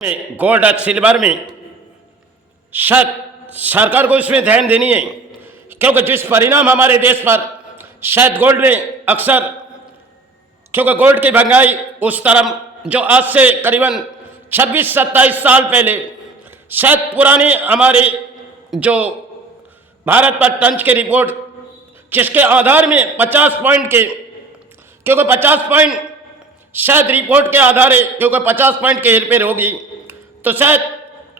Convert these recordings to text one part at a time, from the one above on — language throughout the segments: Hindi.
में गोल्ड और सिल्वर में शायद सरकार को इसमें ध्यान देनी है, क्योंकि जिस परिणाम हमारे देश पर शायद गोल्ड में अक्सर, क्योंकि गोल्ड की महंगाई उस तरह जो आज से करीबन 26-27 साल पहले शायद पुरानी हमारी जो भारत पर टंच की रिपोर्ट जिसके आधार में 50 पॉइंट के, क्योंकि 50 पॉइंट शायद रिपोर्ट के आधार है, क्योंकि 50 पॉइंट के हेरफेर होगी तो शायद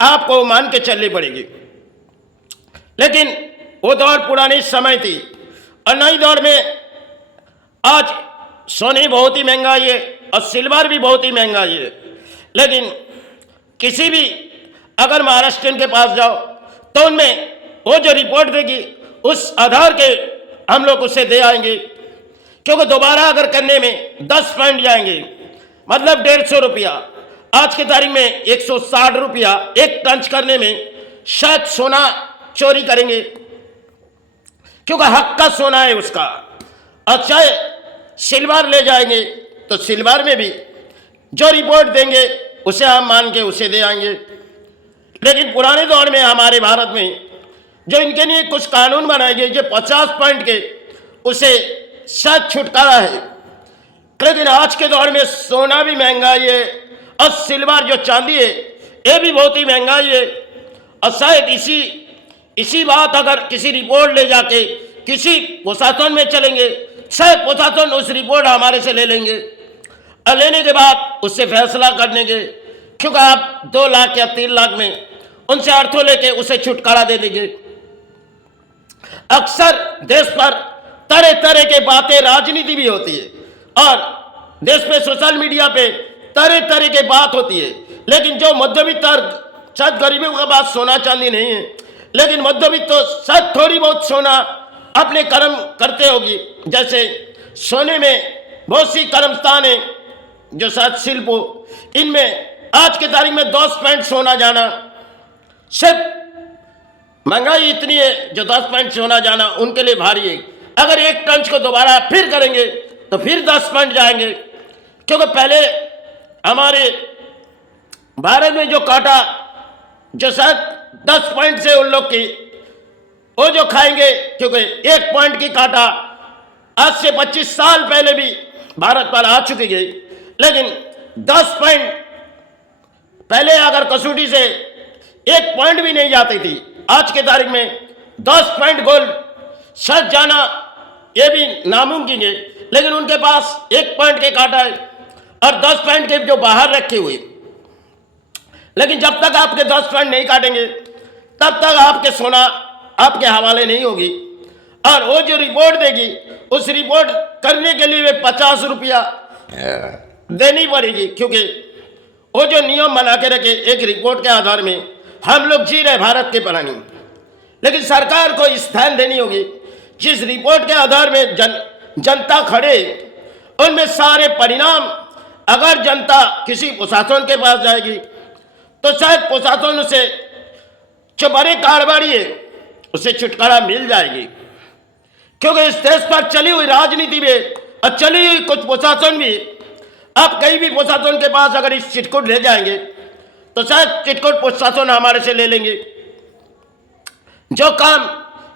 आपको मान के चलनी पड़ेगी। लेकिन वो दौर पुरानी समय थी और नई दौर में आज सोने बहुत ही महंगाई है और सिल्वर भी बहुत ही महंगाई है। लेकिन किसी भी अगर महाराष्ट्रियन के पास जाओ तो उनमें वो जो रिपोर्ट देगी उस आधार के हम लोग उसे दे आएंगे, क्योंकि दोबारा अगर करने में 10 पॉइंट जाएंगे मतलब 150 रुपया, आज की तारीख में 160 रुपया एक टंच करने में शायद सोना चोरी करेंगे, क्योंकि हक का सोना है उसका। और चाहे सिल्वर ले जाएंगे तो सिल्वर में भी जो रिपोर्ट देंगे उसे हम मान के उसे दे आएंगे। लेकिन पुराने दौर में हमारे भारत में जो इनके लिए कुछ कानून बनाए गए जो 50 पॉइंट के, उसे शायद छुटकारा है। लेकिन आज के दौर में सोना भी महंगाई है और सिल्वर जो चांदी है ये भी बहुत ही महंगाई है। और शायद इसी बात अगर किसी रिपोर्ट ले जाके किसी प्रशासन में चलेंगे, शायद प्रशासन उस रिपोर्ट हमारे से ले लेंगे और लेने के बाद उससे फैसला कर देंगे, क्योंकि आप 2 लाख या 3 लाख में उनसे अर्थों लेके उसे छुटकारा दे देंगे। अक्सर देश पर तरह तरह के बातें, राजनीति भी होती है और देश पे सोशल मीडिया पे तरह तरह के बात होती है। लेकिन जो मध्यवित्त और शायद गरीबों के पास सोना चांदी नहीं है, लेकिन मध्यवित्त तो शायद थोड़ी बहुत सोना अपने कर्म करते होगी। जैसे सोने में बहुत सी कर्म स्थान है जो शायद शिल्प हो, इनमें आज की तारीख में 10 पॉइंट सोना जाना, सिर्फ महंगाई इतनी है जो 10 पॉइंट सोना जाना उनके लिए भारी है। अगर एक टंच को दोबारा फिर करेंगे तो फिर 10 पॉइंट जाएंगे, क्योंकि पहले हमारे भारत में जो काटा जो शायद 10 पॉइंट से उन लोग की वो जो खाएंगे, क्योंकि 1 पॉइंट की काटा आज से 25 साल पहले भी भारत पर आ चुकी है। लेकिन 10 पॉइंट पहले अगर कसौटी से 1 पॉइंट भी नहीं जाती थी, आज के तारीख में 10 पॉइंट गोल्ड सच जाना ये भी नामुमकिन है। लेकिन उनके पास 1 पॉइंट के काटा है और 10 पॉइंट के जो बाहर रखे हुए। लेकिन जब तक आपके 10 पॉइंट नहीं काटेंगे तब तक आपके सोना आपके हवाले नहीं होगी। और वो जो रिपोर्ट देगी उस रिपोर्ट करने के लिए 50 रुपया देनी पड़ेगी, क्योंकि वो जो नियम बना के रखे एक रिपोर्ट के आधार में हम लोग जी रहे भारत के प्राणी। लेकिन सरकार को इस ध्यान देनी होगी जिस रिपोर्ट के आधार में जनता खड़े उनमें सारे परिणाम, अगर जनता किसी प्रशासन के पास जाएगी तो शायद प्रशासन उसे जो बड़े कारोबारी है उसे छुटकारा मिल जाएगी, क्योंकि इस देश पर चली हुई राजनीति में और चली हुई कुछ प्रशासन भी, आप कहीं भी प्रशासन के पास अगर इस चिटकुट ले जाएंगे तो शायद चिटकुट प्रशासन हमारे से ले लेंगे। जो काम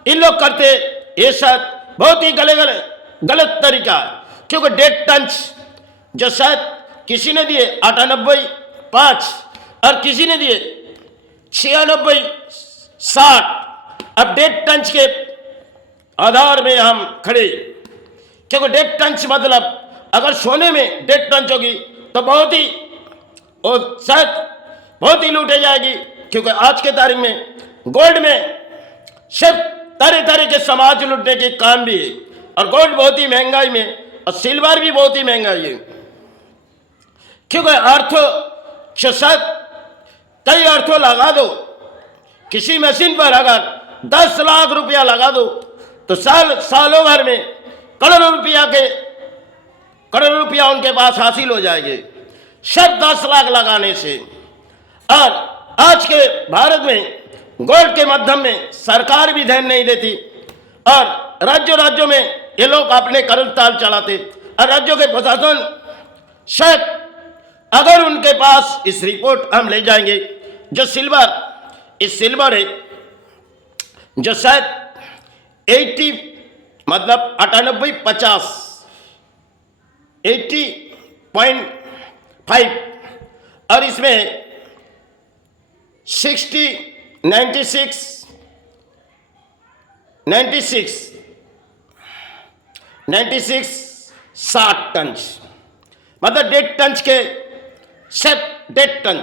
इन लोग करते ये शायद बहुत ही गलत तरीका है, क्योंकि 1.5 टंच जो शायद किसी ने दिए 98.5 और किसी ने दिए 96.60, अब 1.5 टंच के आधार में हम खड़े, क्योंकि 1.5 टंच मतलब अगर सोने में 1.5 टंच होगी तो बहुत ही शायद बहुत ही लूटे जाएगी, क्योंकि आज के तारीख में गोल्ड में सिर्फ तरह तरह के समाज लूटने के काम भी है और गोल्ड बहुत ही महंगाई में और सिल्वर भी बहुत ही महंगाई है, क्योंकि अर्थों शायद कई अर्थों लगा दो किसी मशीन पर, अगर 10 लाख रुपया लगा दो तो सालों भर में करोड़ों रुपया उनके पास हासिल हो जाएंगे सिर्फ 10 लाख लगाने से। और आज के भारत में गोल्ड के माध्यम में सरकार भी ध्यान नहीं देती और राज्यों में ये लोग अपने कर्म ताल चलाते और राज्यों के प्रशासन शायद अगर उनके पास इस रिपोर्ट हम ले जाएंगे, जो सिल्वर है, जो शायद 80 मतलब 98-50 80.5 और इसमें 60 96 60 टन, मतलब 1.5 टन के सिर्फ 1.5 टन।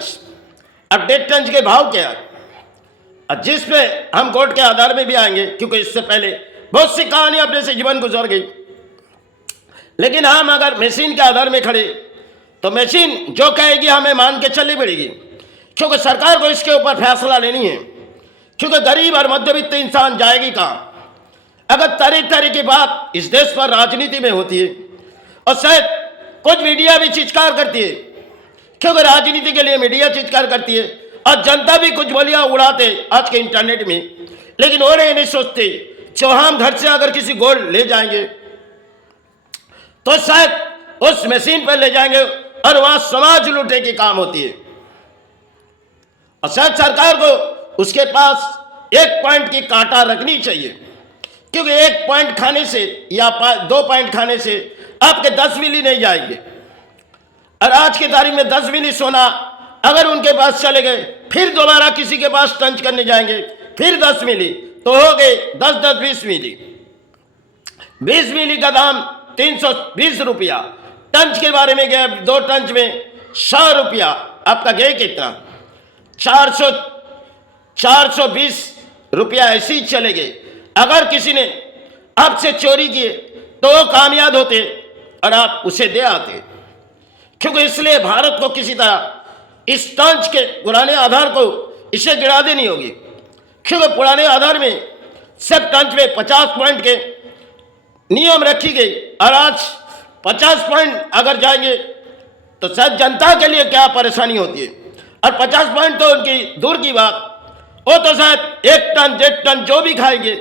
अब 1.5 टन के भाव क्या है, जिसमें हम कोर्ट के आधार में भी आएंगे, क्योंकि इससे पहले बहुत सी कहानी अपने से जीवन गुजर गई। लेकिन हम अगर मशीन के आधार में खड़े तो मशीन जो कहेगी हमें मान के चलनी पड़ेगी, क्योंकि सरकार को इसके ऊपर फैसला लेनी है। क्योंकि गरीब और मध्यवित्त इंसान जाएगी कहाँ अगर तरह तरह की बात इस देश पर राजनीति में होती है। और शायद कुछ मीडिया भी चित्कार करती है, क्योंकि राजनीति के लिए मीडिया चित्कार करती है और जनता भी कुछ बोलियां उड़ाते आज के इंटरनेट में। लेकिन वो नहीं सोचते जो हम घर से अगर किसी गोल्ड ले जाएंगे तो शायद उस मशीन पर ले जाएंगे और वहां समाज लूटने की काम होती है। और शायद सरकार को उसके पास 1 पॉइंट की कांटा रखनी चाहिए, क्योंकि 1 पॉइंट खाने से या 2 पॉइंट खाने से आपके 10 मिली नहीं जाएंगे। और आज की तारीख में 10 मिली सोना अगर उनके पास चले गए, फिर दोबारा किसी के पास टंच करने जाएंगे, फिर 10 मिली तो हो गए 10-10 20 मिली। 20 मिली का दाम 320 रुपया। टंच के बारे में गया, 2 टंच में 100 रुपया, आपका गए कितना 420 रुपया ऐसे ही चले गए। अगर किसी ने आपसे चोरी किए तो वो कामयाब होते और आप उसे दे आते, क्योंकि इसलिए भारत को किसी तरह इस टंच के पुराने आधार को इसे गिरा देनी होगी, क्योंकि पुराने आधार में सिर्फ टंच में 50 पॉइंट के नियम रखी गई और आज 50 पॉइंट अगर जाएंगे तो शायद जनता के लिए क्या परेशानी होती है। और 50 पॉइंट तो उनकी दूर की बात, वो तो शायद 1 टन 1.5 टन जो भी खाएंगे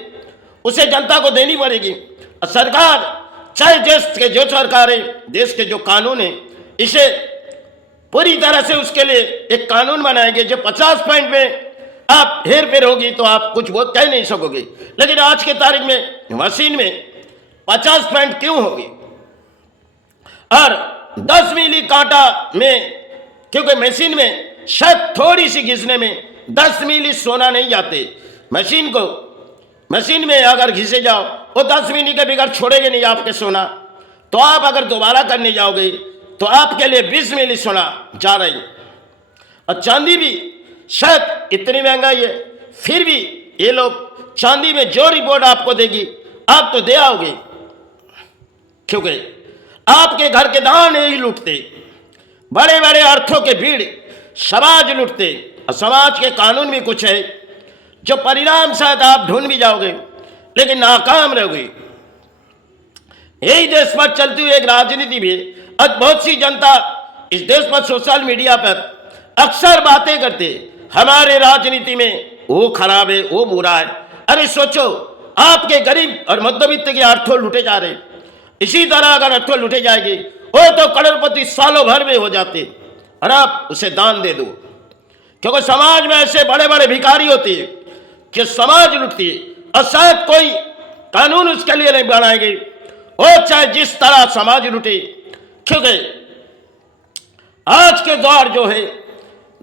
उसे जनता को देनी पड़ेगी। और सरकार चाहे देश के जो सरकार है, देश के जो कानून है, इसे पूरी तरह से उसके लिए एक कानून बनाएंगे जो 50 पॉइंट में आप हेर फेर होगी तो आप कुछ वो कह नहीं सकोगे। लेकिन आज के तारीख में मशीन में 50 पॉइंट क्यों होगी और 10 मिली कांटा में, क्योंकि मशीन में शायद थोड़ी सी घिसने में 10 मिली सोना नहीं जाते। मशीन में अगर घिसे जाओ वो 10 मिली के बिगड़ छोड़ेंगे नहीं आपके सोना। तो आप अगर दोबारा करने जाओगे तो आपके लिए 20 मिली सोना जा रही। और चांदी भी शायद इतनी महंगाई है, फिर भी ये लोग चांदी में जो रिपोर्ट आपको देगी आप तो दे आओगे, क्योंकि आपके घर के दान ही लूटते, बड़े बड़े अर्थों के भीड़ समाज लूटते। और समाज के कानून भी कुछ है जो परिणाम शायद आप ढूंढ भी जाओगे लेकिन नाकाम रहोगे। यही देश पर चलती हुई एक राजनीति भी। आज बहुत सी जनता इस देश पर सोशल मीडिया पर अक्सर बातें करते, हमारे राजनीति में वो खराब है, वो बुरा है। अरे सोचो, आपके गरीब और मध्यवित्त के अर्थों लूटे जा रहे। इसी तरह अगर अर्थों लूटे जाएगी वो तो करोड़पति सालों भर में हो जाते और आप उसे दान दे दो, क्योंकि समाज में ऐसे बड़े बड़े भिखारी होते हैं कि समाज लूटती है और शायद कोई कानून उसके लिए नहीं बनाएंगे, वो चाहे जिस तरह समाज लूटे। क्योंकि आज के दौर जो है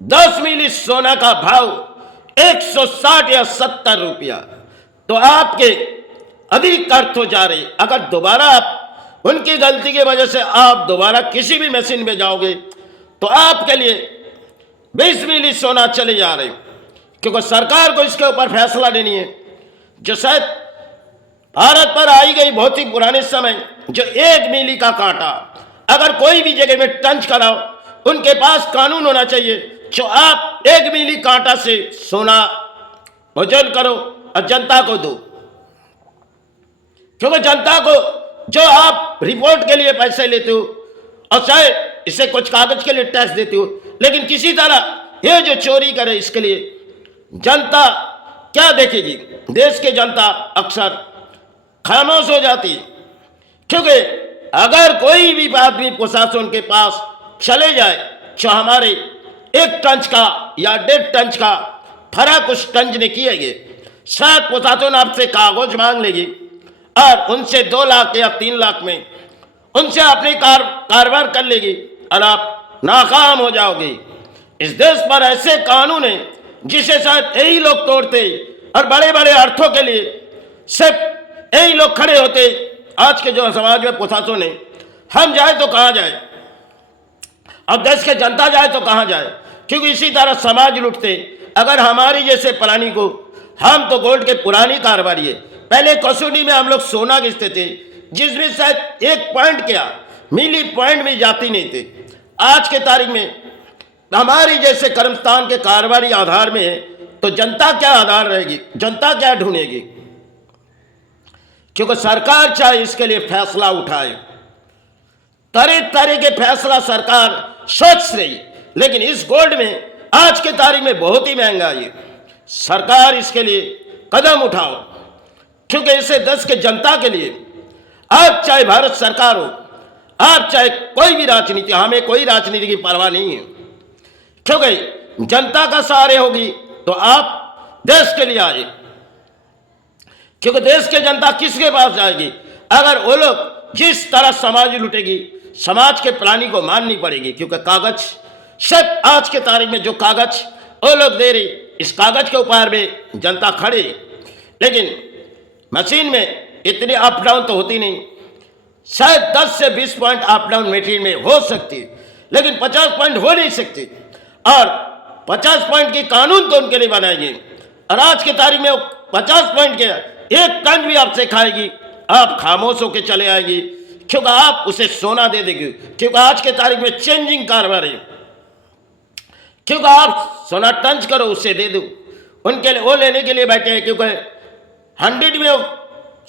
10 मिली सोना का भाव 160 या 70 रुपया, तो आपके अधिक अर्थ हो जा रहे। अगर दोबारा आप उनकी गलती की वजह से आप दोबारा किसी भी मशीन में जाओगे तो आपके लिए 20 मिली सोना चले जा रहे, क्योंकि सरकार को इसके ऊपर फैसला लेनी है। जो शायद भारत पर आई गई बहुत ही पुराने समय जो 1 मिली का कांटा, अगर कोई भी जगह में टंच कराओ उनके पास कानून होना चाहिए जो आप 1 मिली कांटा से सोना वजन करो और जनता को दो, क्योंकि जनता को जो आप रिपोर्ट के लिए पैसे लेते हो और शायद इसे कुछ कागज के लिए टैक्स देते हो, लेकिन किसी तरह ये जो चोरी करे इसके लिए जनता क्या देखेगी। देश की जनता अक्सर खामोश हो जाती है, क्योंकि अगर कोई भी आदमी प्रशासन के पास चले जाए जो हमारे 1 टन का या 1.5 टन का फर्क उस टंज ने किएगी, शायद प्रशासन आपसे कागज मांग लेगी और उनसे 2 लाख या 3 लाख में उनसे अपनी कारोबार कर लेगी और आप नाकाम हो जाओगे। इस देश पर ऐसे कानून हैं जिसे शायद यही लोग तोड़ते और बड़े बड़े अर्थों के लिए सिर्फ यही लोग खड़े होते। आज के जो समाज में प्रशासन है, हम जाए तो कहाँ जाए, अब देश के जनता जाए तो कहाँ जाए, क्योंकि इसी तरह समाज लुटते। अगर हमारी जैसे प्लानिंग को, हम तो गोल्ड के पुरानी कारोबारी है। पहले कसौटी में हम लोग सोना घिसते थे, जिसमें शायद 1 पॉइंट क्या मिली पॉइंट में जाती नहीं थे। आज के तारीख में हमारी जैसे कर्मस्थान के कारोबारी आधार में है, तो जनता क्या आधार रहेगी, जनता क्या ढूंढेगी, क्योंकि सरकार चाहे इसके लिए फैसला उठाए, तरह तरह के फैसला सरकार सोच रही, लेकिन इस गोल्ड में आज के तारीख में बहुत ही महंगाई है। सरकार इसके लिए कदम उठाओ, क्योंकि इसे देश के जनता के लिए, आप चाहे भारत सरकार हो, आप चाहे कोई भी राजनीति, हमें कोई राजनीति की परवाह नहीं है, क्योंकि जनता का सहारे होगी तो आप देश के लिए आए। क्योंकि देश के जनता किसके पास जाएगी? अगर वो लोग जिस तरह समाज लुटेगी, समाज के प्लानिंग को माननी पड़ेगी, क्योंकि कागज सिर्फ आज के तारीख में जो कागज वो लोग दे रही, इस कागज के ऊपर में जनता खड़े, लेकिन मशीन में इतनी अप डाउन तो होती नहीं। शायद 10 से 20 पॉइंट अप डाउन मशीन में हो सकती है, लेकिन 50 पॉइंट हो नहीं सकती। और 50 पॉइंट की कानून तो उनके लिए बनाएगी, और आज की तारीख में 50 पॉइंट के 1 टन भी आपसे खाएगी, आप खामोश होकर चले आएंगी, क्योंकि आप उसे सोना दे देंगे। क्योंकि आज के तारीख में चेंजिंग कारोबार है, क्योंकि आप सोना टंच करो उससे दे दो, उनके लिए वो लेने के लिए बैठे हैं, क्योंकि 100 में वो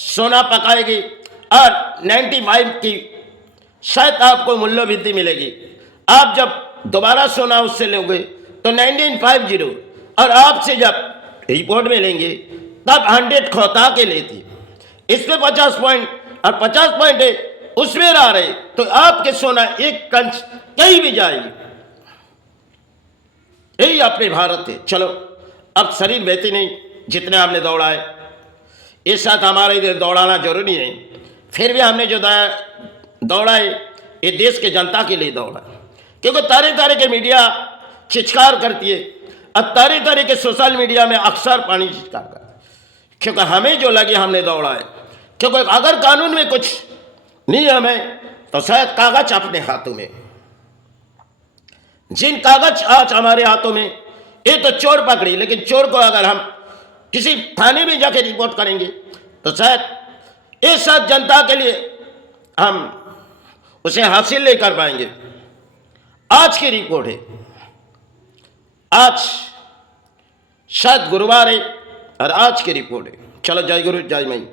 सोना पकाएगी और 95 की शायद आपको मूल्य वृद्धि मिलेगी। आप जब दोबारा सोना उससे लोगे तो 1950, और आपसे जब रिपोर्ट में लेंगे तब 100 खोता के लेती। इसमें 50 पॉइंट और 50 पॉइंट है, उसमें आ रहे तो आपके सोना 1 टन कहीं भी जाएगी। यही अपने भारत है। चलो, अब शरीर बेहती नहीं, जितने हमने दौड़ाए, इस साथ हमारे इधर दौड़ाना जरूरी है। फिर भी हमने जो दौड़ाए ये देश के जनता के लिए दौड़ा, क्योंकि तरह तरह के मीडिया चित्कार करती है और तरह तरह के सोशल मीडिया में अक्सर पानी चित्कार करता है, क्योंकि हमें जो लगे हमने दौड़ाए। क्योंकि अगर कानून में कुछ नियम है तो शायद कागज अपने हाथों में, जिन कागज आज हमारे हाथों में, ये तो चोर पकड़ी, लेकिन चोर को अगर हम किसी थाने में जाके रिपोर्ट करेंगे तो शायद इस साथ जनता के लिए हम उसे हासिल नहीं कर पाएंगे। आज की रिपोर्ट है, आज शायद गुरुवार है और आज की रिपोर्ट है। चलो, जय गुरु जय मई।